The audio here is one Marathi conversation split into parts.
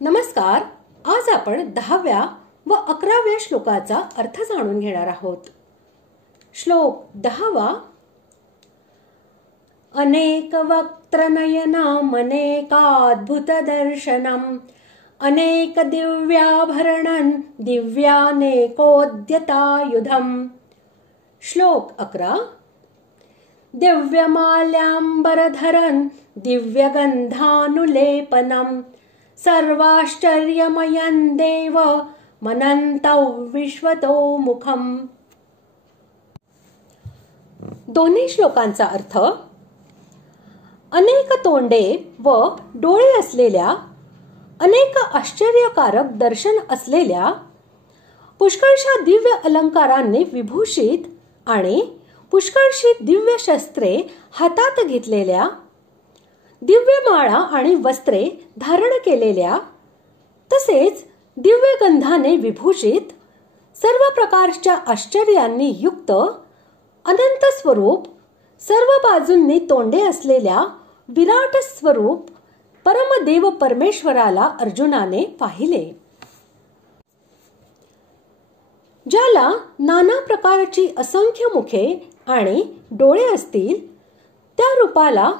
नमस्कार. आज आपण 10व्या व 11व्या श्लोकाचा अर्थ जाणून घेणार आहोत. श्लोक 10वा. अनेक वक्त्र नयनम अनेकाद्भुत दर्शनम अनेक दिव्याभरणं दिव्यानेकोद्यतायुधम. श्लोक 11. दिव्यमाल्याम्बरधरं दिव्यगंधानुलेपनं सर्वाश्चर्यमयं देव मनन्तौ विश्वतोमुखम्. दोन्ही श्लोकांचा अर्थ. अनेक तोंडे व डोळे असलेल्या, अनेक आश्चर्यकारक दर्शन असलेल्या, पुष्कळशा दिव्य अलंकारांनी विभूषित आणि पुष्कळशी दिव्य शस्त्रे हातात घेतलेल्या, दिव्य माळा आणि वस्त्रे धारण केलेल्या, तसेच दिव्य गंधाने विभूषित, सर्व प्रकारच्या आश्चर्यांनी युक्त, अनंत स्वरूप, सर्व बाजूंनी तोंडे असलेल्या विराट स्वरूप परमदेव परमेश्वराला अर्जुनाने पाहिले. ज्याला नाना प्रकारची असंख्य मुखे आणि डोळे असतील, त्या रूपाला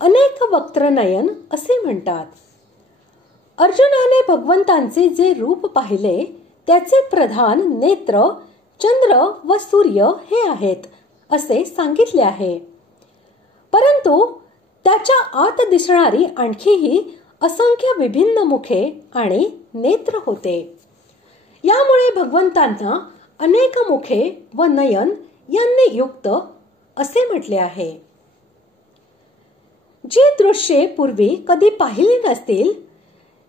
अनेक वक्त्रनयन असे म्हणतात. अर्जुनाने भगवंतांचे जे रूप पाहिले त्याचे प्रधान नेत्र चंद्र व सूर्य हे आहेत असे सांगितले आहे. परंतु त्याच्या आत दिसणारी आणखीही असंख्य विभिन्न मुखे आणि नेत्र होते. यामुळे भगवंतांना अनेक मुखे व नयन यांनी युक्त असे म्हटले आहे. जी दृश्ये पूर्वी कधी पाहिली नसतील,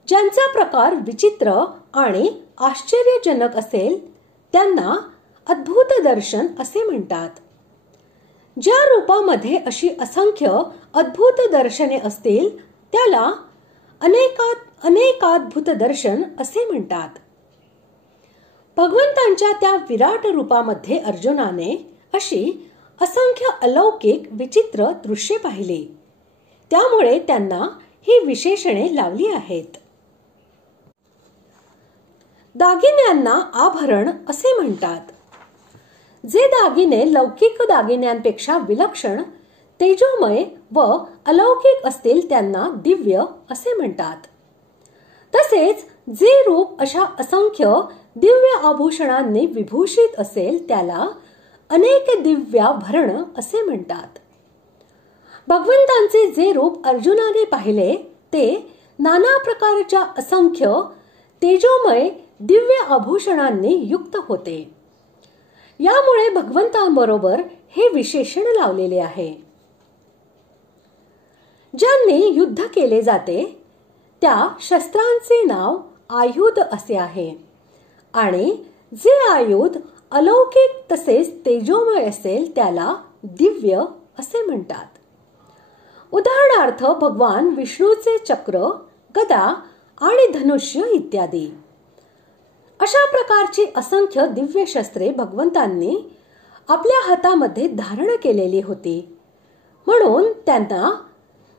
ज्यांचा प्रकार विचित्र आणि आश्चर्यजनक असेल, त्यांना अद्भुत दर्शन असे म्हणतात. ज्या रूपामध्ये अशी असंख्य अद्भुत दर्शने असतील, त्याला अनेकाद्भुत दर्शन असे म्हणतात. भगवंतांच्या त्या विराट रूपामध्ये अर्जुनाने अशी असंख्य अलौकिक विचित्र दृश्ये पाहिली. त्यामुळे त्यांना ही विशेषणे लावली आहेत. दागिन्यांना आभरण असे म्हणतात. जे दागिने लौकिक दागिन्यांपेक्षा विलक्षण, तेजोमय व अलौकिक असतील त्यांना दिव्य असे म्हणतात. तसेच जे रूप अशा असंख्य दिव्य आभूषणांनी विभूषित असेल त्याला अनेक दिव्याभरण असे म्हणतात. भगवंतांचे जे रूप अर्जुनाने पाहिले ते नाना प्रकारच्या असंख्य तेजोमय दिव्य आभूषणांनी युक्त होते. यामुळे भगवंतांबरोबर हे विशेषण लावलेले आहे. ज्यांनी युद्ध केले जाते त्या शस्त्रांचे नाव आयुध असे आहे आणि जे आयुध अलौकिक तसेच तेजोमय असेल त्याला दिव्य असे म्हणतात. उदाहरणार्थ भगवान विष्णूचे चक्र, गदा आणि धनुष्य इत्यादी. अशा प्रकारची असंख्य दिव्य शस्त्रे भगवंतांनी आपल्या हातामध्ये धारण केलेली होती. म्हणून त्यांना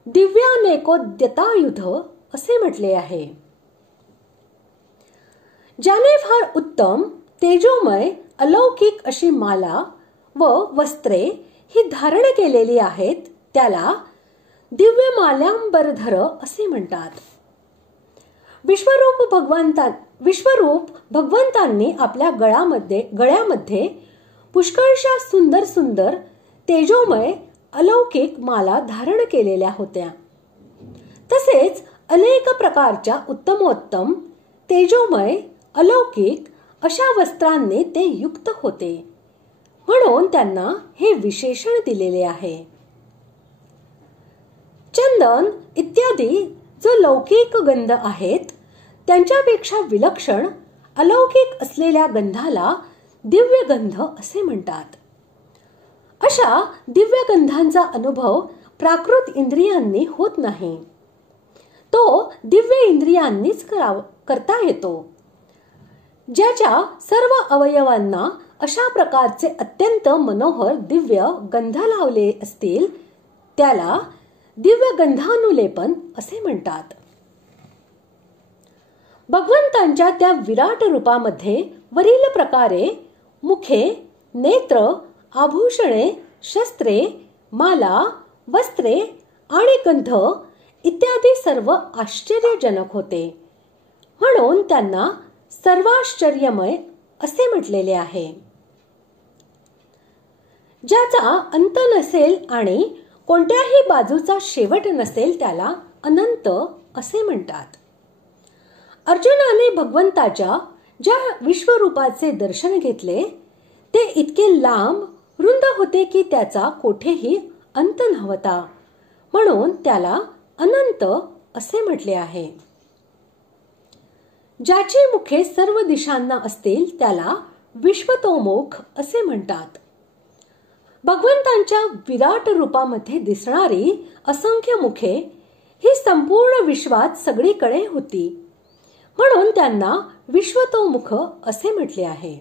दिव्यानेकोद्यतायुध असे म्हटले आहे. ज्याने फार उत्तम, तेजोमय, अलौकिक अशी माला व वस्त्रे ही धारण केलेली आहेत त्याला दिव्य माल्याम्बरधर असे म्हणतात. विश्वरूप भगवंतांनी आपल्या गळ्यामध्ये पुष्कळशा सुंदर सुंदर तेजोमय अलौकिक माला धारण केलेल्या होत्या. तसेच अनेक प्रकारच्या उत्तमोत्तम तेजोमय अलौकिक अशा वस्त्रांनी ते युक्त होते. म्हणून त्यांना हे विशेषण दिलेले आहे. चंदन इत्यादी जो लौकिक गंध आहेत त्यांच्यापेक्षा विलक्षण अलौकिक असलेल्या गंधाला दिव्य गंध असे म्हणतात. अशा दिव्य गंधांचा अनुभव प्राकृत इंद्रियांनी होत नाही. तो दिव्य इंद्रियांनीच करता येतो. ज्याच्या सर्व अवयवांना अशा प्रकारचे अत्यंत मनोहर दिव्य गंध लावले असतील त्याला दिव्य गंधानुलेपन असे म्हणतात. भगवंतांच्या त्या विराट रूपामध्ये वरील प्रकारे मुखे, नेत्र, आभूषणे, शस्त्रे, माला, वस्त्रे आणि गंध इत्यादी सर्व आश्चर्यजनक होते, म्हणून त्यांना सर्वाश्चर्यमय असे म्हटलेले आहे. ज्याचा अंत नसेल आणि कोणत्याही बाजूचा शेवट नसेल त्याला अनंत असे म्हणतात. अर्जुनाने भगवंताच्या ज्या विश्वरूपाचे दर्शन घेतले ते इतके लांब रुंद होते की त्याचा कोठेही अंत नव्हता, म्हणून त्याला अनंत असे म्हटले आहे. ज्याची मुखे सर्व दिशांना असतील त्याला विश्वतोमुख असे म्हणतात. भगवंतांच्या विराट रूपामध्ये दिसणारी असंख्य मुखे ही संपूर्ण विश्वात सगळीकडे होती, म्हणून त्यांना विश्वतोमुख असे म्हटले आहे.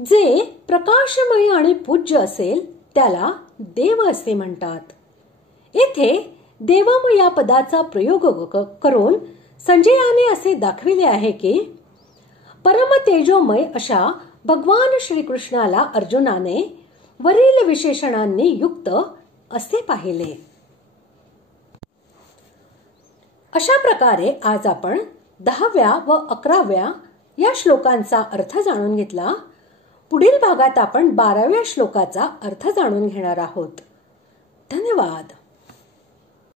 जे प्रकाशमय आणि पूज्य असेल त्याला देव असे म्हणतात. येथे देवम या पदाचा प्रयोग करून संजयाने असे दाखविले आहे की परम तेजोमय अशा भगवान श्रीकृष्णाला अर्जुनाने वरील विशेषणांनी युक्त असे पाहिले. अशा प्रकारे आज आपण 10व्या व 11व्या या श्लोकांचा अर्थ जाणून घेतला. पुढील भागात आपण 12व्या श्लोकाचा अर्थ जाणून घेणार आहोत. धन्यवाद.